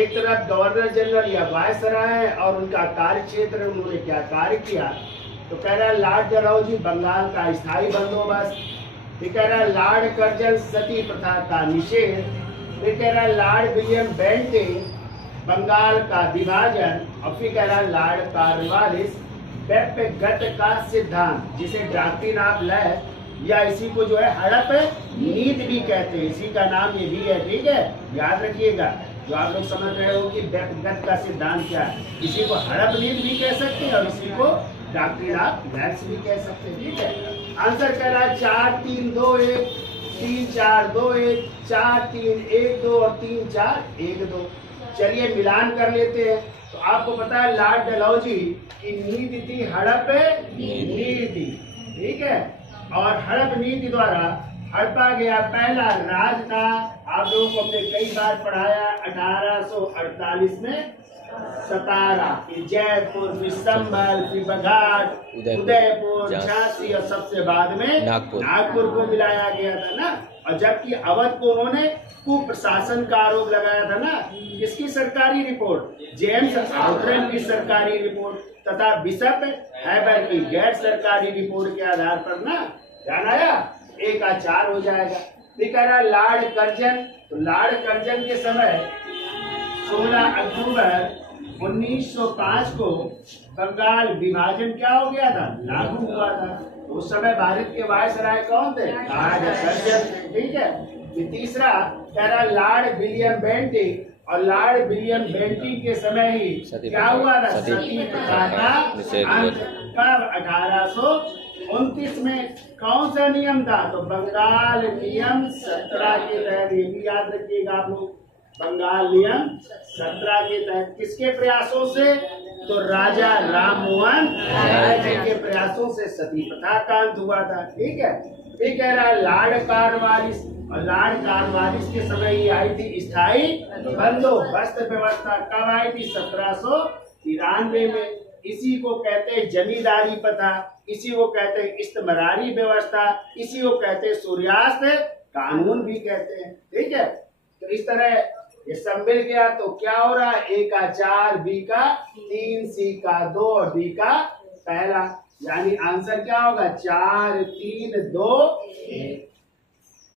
एक तरफ governor general या वायसराय है और उनका कार्य क्षेत्र, उन्होंने क्या कार्य किया। तो कह रहा है लॉर्ड डलहौजी बंगाल का स्थायी बंदोबस्त, फिर कह रहा है लॉर्ड कर्जन सती प्रथा का निषेध, फिर कह रहा है लॉर्ड विलियम बेंटिंग बंगाल का विभाजन, और फिर कह रहा है लॉर्ड कॉर्नवालिस व्यक्तिगत का सिद्धांत, जिसे डॉक्ट्रिन ऑफ लैंड या इसी को जो है हड़प नीति भी कहते हैं, इसी का नाम ये भी है। ठीक है, याद रखिएगा। जो आप लोग समझ रहे हो कि व्यक्तिगत का सिद्धांत क्या है, इसी को हड़प नीति भी कह सकते हैं और इसी को डॉक्ट्रिन ऑफ लैंड भी कह सकते हैं। ठीक है, आंसर कह रहा है 4 3 2 1, 3 4 2 1, 4 3 1 2 और 3 4 1 2। चलिए मिलान कर लेते हैं। तो आपको पता है लॉर्ड डलहौजी की नीति थी हड़प नीति। ठीक है, और हड़प नीति द्वारा हड़पा गया पहला राज था। आप लोगों को हमने कई बार पढ़ाया 1848 में सतारा, फिर जयपुर, फिर संभल, फिर बघाट, उदयपुर, झांसी और सबसे बाद में नागपुर को मिलाया गया था ना। और जबकि अवध को उन्होंने कुप्रशासन का आरोप लगाया था ना। किसकी सरकारी रिपोर्ट? जेम्स आउटरन की सरकारी रिपोर्ट तथा बिशप हैबर की गैर सरकारी रिपोर्ट के आधार पर ना। ध्यान आया? 1 का 4 हो जाएगा। फिर कह रहा लॉर्ड कर्जन, तो लॉर्ड कर्जन के समय 16 अक्टूबर 1905 को बंगाल विभाजन क्या हो गया था? लागू हुआ था। उस समय भारत के वायसराय कौन थे? Lord Curzon. ठीक है, तीसरा कह रहा लॉर्ड विलियम बेंटिंग, और लॉर्ड विलियम बेंटिंग के समय ही क्या हुआ था? सती प्रथा का अंत। कब? 1829 में। कौन सा नियम था? तो बंगाल नियम 17 के तहत। ये भी याद रखिएगा आप लोग, बंगाल नियम 17 के तहत। किसके प्रयासों से? तो राजा राम मोहन राय जी के प्रयासों से सती प्रथा का अंत हुआ था। ठीक है, फिर कह रहा है लॉर्ड कॉर्नवालिस, और लॉर्ड कॉर्नवालिस के समय ही आई थी स्थायी बंदोबस्त व्यवस्था। कब आई थी? 1793 में। इसी को कहते हैं जमींदारी प्रथा, इसी को कहते हैं इस्तमरारी व्यवस्था, इसी को कहते हैं सूर्यास्त कानून भी कहते हैं। ठीक है, तो इस तरह ये सब मिल गया। तो क्या हो रहा है? A का 4, B का 3, C का 2 और D का पहला। यानी आंसर क्या होगा? 4 3 2 1।